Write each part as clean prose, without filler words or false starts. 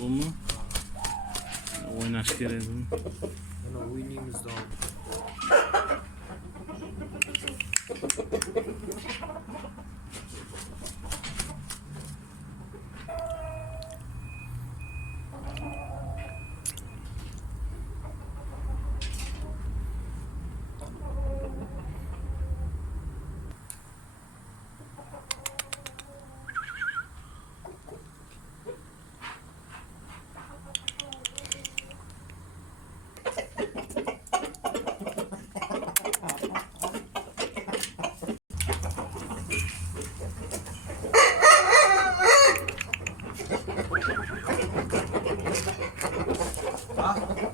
Bu mu? Oynaş kerak mi? Mana o'ynaymiz davom.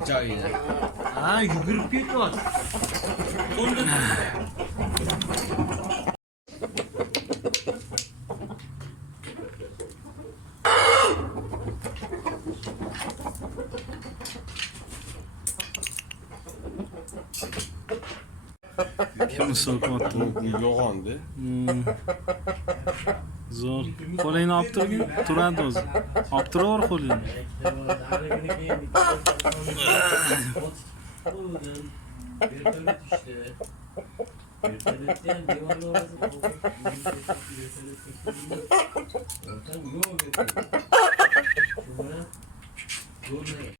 Joyida. Ha, yugurib ketyapti. Qo'lda Kim so'kmoqda? yo'g'ondi. Zo'r. Qo'lingni olib turgin, turadi o'zi. Olib turaver qo'lingni. Yok.